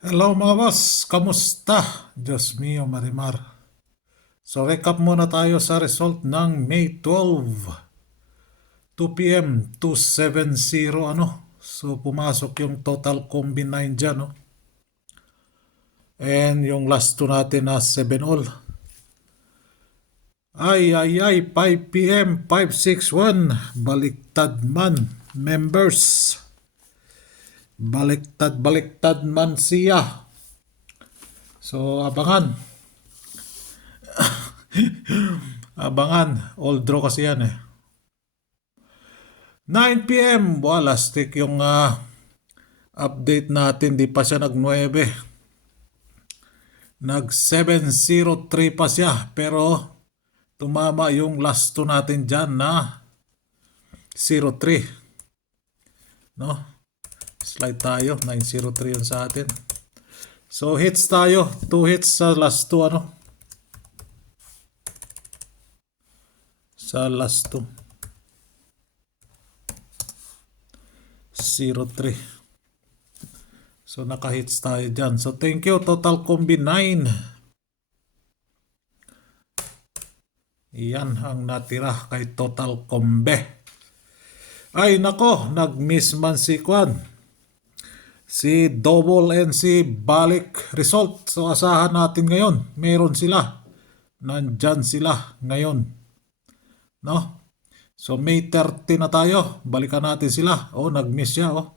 Hello mga boss, kamusta? Diyos mio, Marimar. So recap muna tayo sa result ng May 12, 2 p.m. 270 ano. So pumasok yung total combine dyan, no? And yung last two natin na 7 all. Ay, 5 p.m. 561. Baliktad man, members. Baliktad man siya. So abangan. Abangan. All draw kasi yan eh. 9 p.m. Wala, stick yung update natin. Di pa siya nag-9. Nag-703 pa siya. Pero tumama yung last two natin dyan na 03. No? Slide tayo. 903 yun sa atin. So hits tayo. 2 hits sa last two ano. Sa last two. 03. So naka-hits tayo dyan. So thank you. Total combi 9. Yan ang natira kay Total Combe. Ay nako, nag-miss man si Kwan. Si Double and si Balik Result. So asahan natin ngayon. Meron sila. Nandyan sila ngayon. No? So May 30 na tayo. Balikan natin sila. Oh, nag-miss siya. Oh.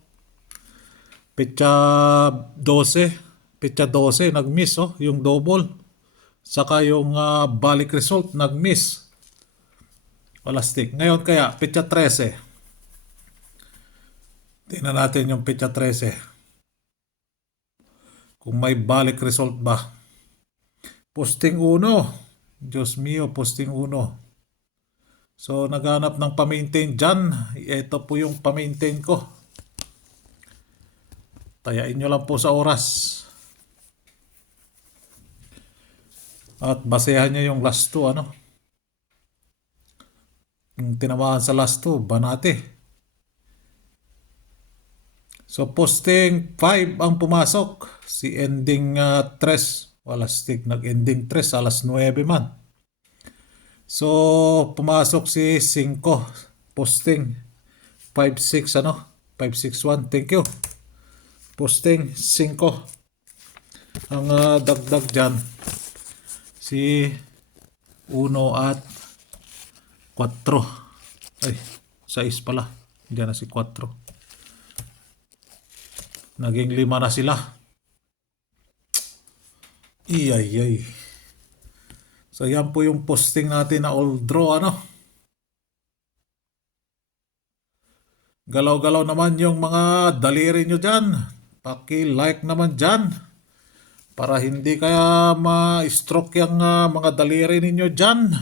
Petsa 12. Petsa 12 nag-miss. Oh, yung double. Saka yung Balik Result nag-miss. Wala stick. Ngayon kaya, petsa 13. Tingnan natin yung petsa 13. Kung may balik result ba. Posting 1. Diyos mio, posting 1. So, naghanap ng pa-maintain dyan. Ito po yung pa-maintain ko. Tayain nyo lang po sa oras. At basehan nyo yung last 2, ano. Yung tinamaan sa last 2, banate. So, posting 5 ang pumasok. Si ending 3. Wala stick. Nag-ending 3. Alas 9 man. So, pumasok si 5. Posting 5-6 ano. 561. Thank you. Posting 5. Ang dagdag dyan. Si 1 at 4. Ay, 6 pala. Diyan na si 4. Naging 5 na sila. Iyay. So yan po yung posting natin na all draw ano. Galaw-galaw naman yung mga daliri nyo dyan. Paki-like naman dyan. Para hindi kaya ma-stroke yung mga daliri ninyo dyan.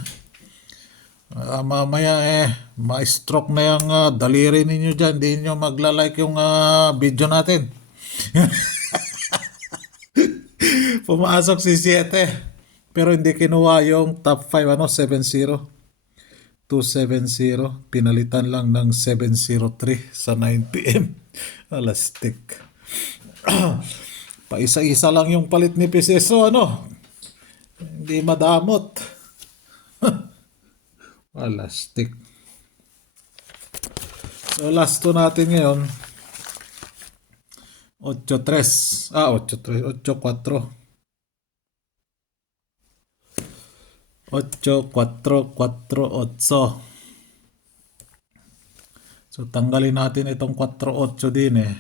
Mamaya ma-stroke na yung daliri ninyo dyan. Hindi nyo magla-like yung video natin. Pumasok si 7. Pero hindi kinuha yung top 5 ano, 7-0. 270. Pinalitan lang ng 703 sa 9 p.m. Alastik. Paisa-isa lang yung palit ni Piseso ano. Hindi madamot. Alastik. So last two natin ngayon. 8-3. 8-3. 8-4. 8-4-4-8. So tanggalin natin itong 4-8 din eh.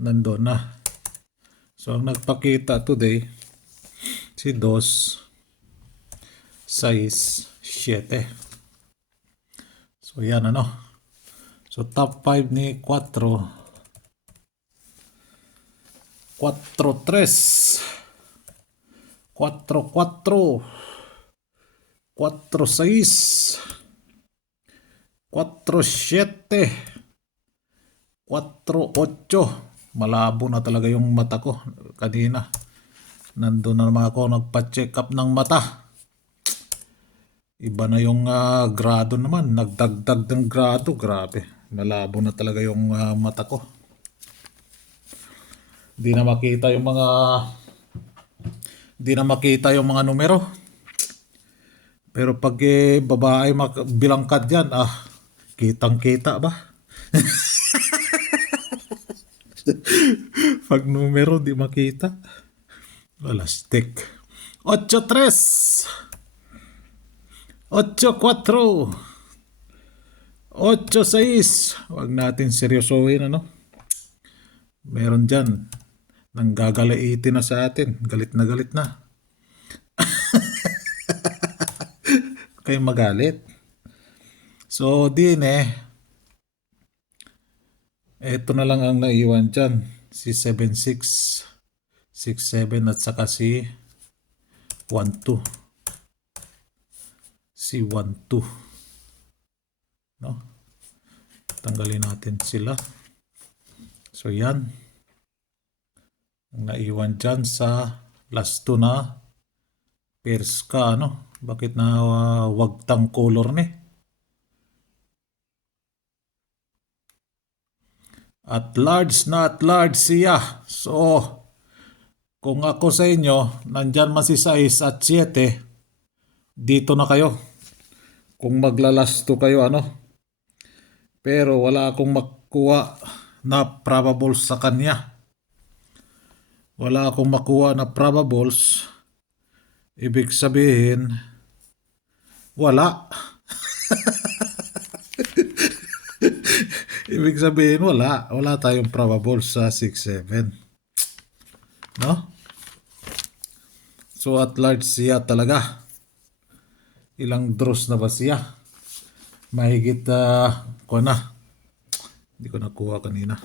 Nandun na. So ang nagpakita today si 2, 6, 7. So yan ano. So top 5 ni 4. 4-3. 4-4. 4-6, 4-7, 4-8. Malabo na talaga yung mata ko kanina. Nandun na naman ako nagpa-check up ng mata. Iba na yung grado naman. Nagdagdag ng grado. Grabe. Malabo na talaga yung mata ko. Di na makita yung mga di na makita yung mga numero. Pero pag babae bilangkad yan, kitang-kita ba? Pag numero di makita. Wala stick. 8-3, 8-4, 8-6. Huwag natin seryosohin ano. Meron dyan. Nanggagaliitin na sa atin. Galit na galit na. Kayo magalit. So, din eto na lang ang naiwan dyan. Si 7-6, 6-7 at saka si 1-2. Si 1-2. No? Tanggalin natin sila. So, yan. Ang naiwan dyan sa last 2 na pairs ka, ano? Bakit na wagtang color ni? At large na at large siya. So, kung ako sa inyo, nandyan man si 6 at 7, dito na kayo. Kung maglalasto kayo, ano? Pero wala akong makuha na probables sa kanya. Wala akong makuha na probables. Ibig sabihin, wala. Ibig sabihin, wala. Wala tayong probables sa 6-7. No? So, at large siya talaga. Ilang draws na ba siya? Mahigit ko na. Hindi ko nakuha kanina.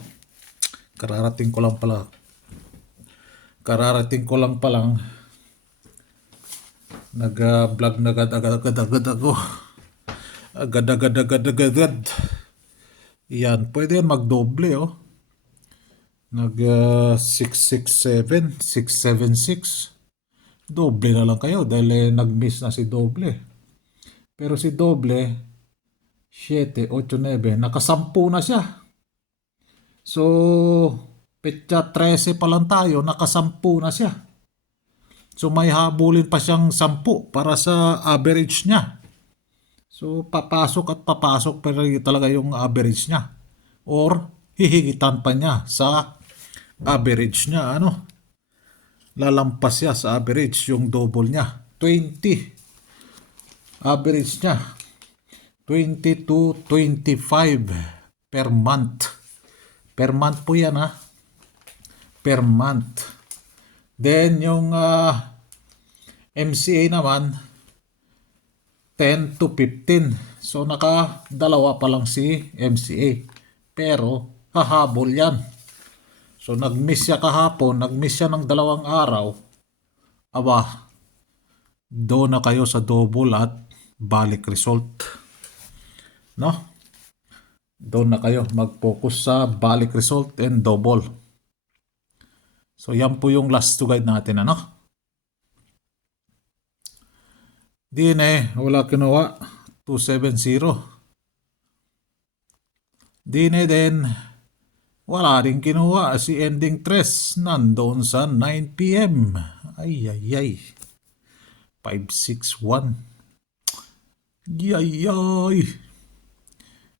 Kararating ko lang palang nag-vlog na agad ako. Agad. Yan, pwede yan magdoble Nag 6-6-7, 6-7-6. Doble na lang kayo dahil nag-miss na si doble. Pero si doble 7, 8, 9, nakasampu na siya. So, petsa 13 pa lang tayo, nakasampu na siya. So, may habulin pa siyang 10 para sa average niya. So, papasok at papasok pero talaga yung average niya. Or, hihigitan pa niya sa average niya. Ano? Lalampas siya sa average yung double niya. 20. Average niya. 20 to 25 per month. Per month po yan Per month. Then yung MCA naman 10 to 15. So dalawa pa lang si MCA. Pero hahabol yan. So nag-miss siya kahapon, nag-miss siya ng 2 araw. Aba, doon na kayo sa double at balik result. No? Doon na kayo mag-focus sa balik result and double. So yan po yung last to guide natin, ano? Din wala kinuha. 270. Din din wala rin kinuha si ending 3 nandoon sa 9 PM. Ay. 561. Yay.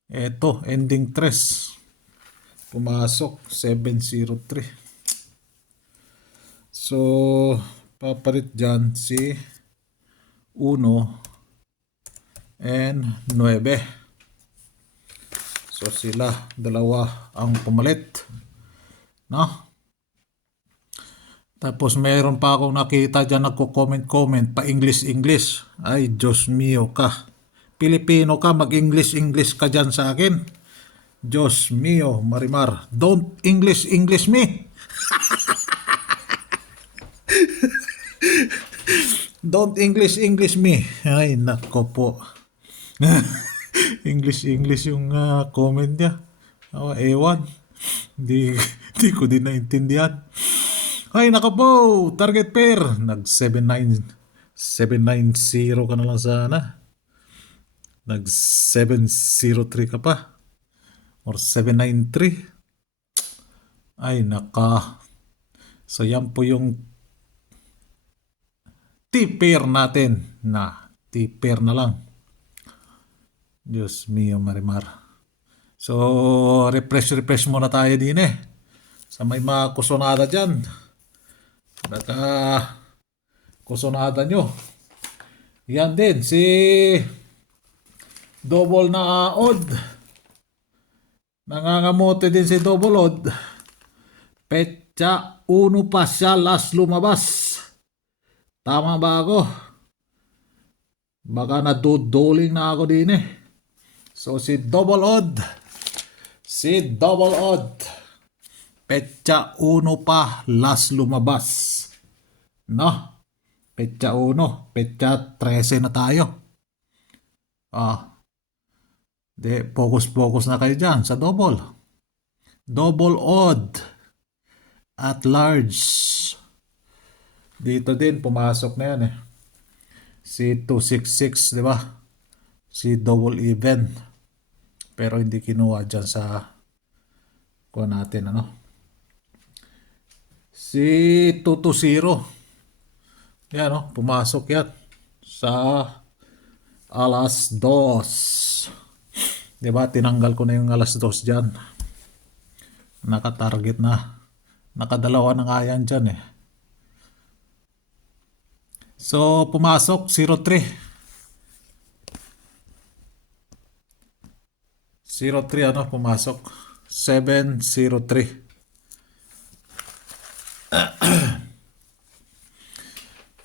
Eto, ending 3. Pumasok 703. So, papalit dyan si 1 and 9. So, sila dalawa ang pumalit. No? Tapos, mayroon pa akong nakita dyan nagko-comment pa English. Ay, Diyos mio ka. Pilipino ka, mag-English ka dyan sa akin. Diyos mio, Marimar. Don't English me. Don't English me. Ay, nako po. English yung comment niya. Ewan. Di ko din naintindihan. Ay, nako po. Target pair. Nag 790 ka na lang sana. Nag 703 ka pa. Or 793. Ay, naka. So yan po yung T-pair natin na T-pair na lang. Diyos mio marimar. So refresh muna tayo din sa may mga kusonada dyan. Baka kusonada nyo. Yan din si double na odd. Nangangamote din si double odd. Petsa 1 pa siya last lumabas. Tama ba ako? Baka naduduling na ako din So si double odd. Petsa 1 pa last lumabas. No? Petsa 1. Petsa 13 na tayo. Focus na kayo dyan sa double. Double odd at large. Dito din pumasok na yan Si 266, di ba? Si double even. Pero hindi kinuha dyan sa kuha natin Si 220. Yan pumasok yan sa alas 2. Diba? Tinanggal ko na yung alas 2 dyan. Nakatarget na. Nakadalawa na nga yan dyan So, pumasok 03. 03 pumasok. 703.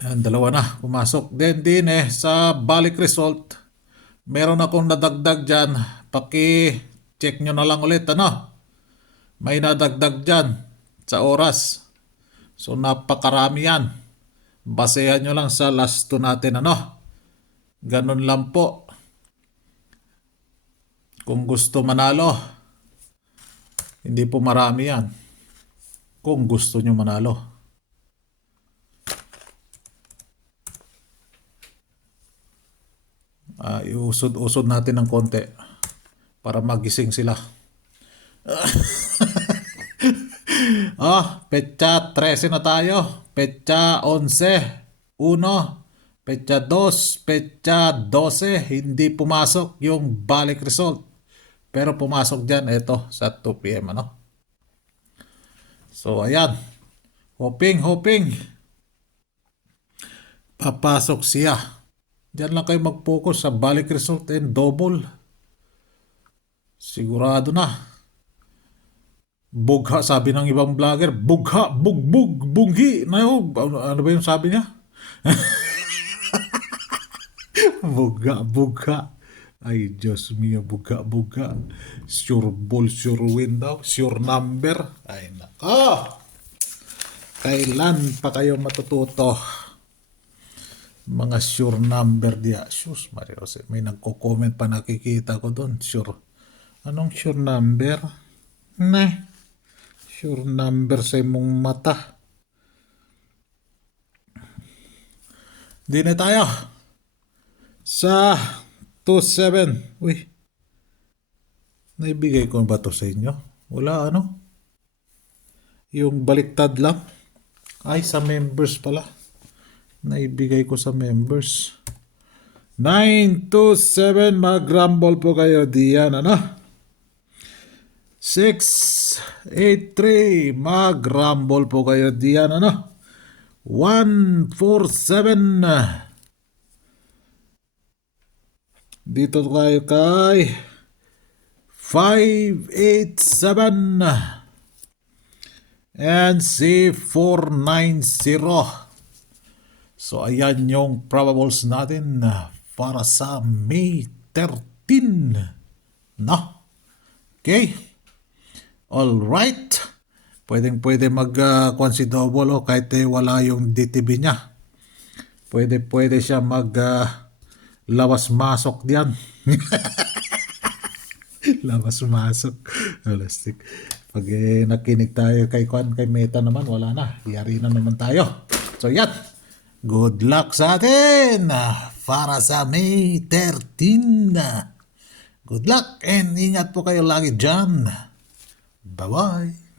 Yan, dalawa na pumasok. Then din sa balik result, meron akong nadagdag dyan. Paki-check nyo na lang ulit May nadagdag dyan sa oras. So napakarami yan. Basehan nyo lang sa last 2 natin Ganun lang po. Kung gusto manalo, hindi po marami yan. Kung gusto nyo manalo. Iusod-usod natin ng konti para magising sila. Petsa 13 na tayo. Petsa 11. 1. Petsa 2. Petsa 12. Hindi pumasok yung balik result. Pero pumasok dyan ito sa 2 p.m. So ayan. Hoping. Papasok siya. Diyan lang kayo mag-focus sa balik result and double. Sigurado na. Bugha, sabi ng ibang vlogger. Bugha, bugbog, bunghi. Ano ba yung sabi niya? Bugha. Ay, Diyos mio, bugha. Sure ball, sure win daw. Sure number. Ay, nako. Kailan pa kayo matututo? Mga sure number diya. Sus, Mario, may nagko-comment pa nakikita ko doon. Sure. Anong sure number? Sure number sa imong mata. Di na tayo. Sa 27. Uy. Naibigay ko ba to sa inyo? Wala Yung baliktad lang. Ay, sa members pala. Naibigay ko sa members. 927. Mag-rumble po kayo diyan. 683. Mag-rumble po kayo diyan. 147. Dito tayo kay 587. And si 490. So ayan yung probables natin para sa May 13. Okay. Alright. Pwede mag-consi double kahit wala yung DTB niya. Pwede siya lawas-masok diyan. Lawas-masok. Elastic. Pag nakinig tayo kay Meta naman, wala na. Yari na naman tayo. So yan. Good luck sa atin para sa May 13. Good luck and ingat po kayo lagi dyan. Bye-bye.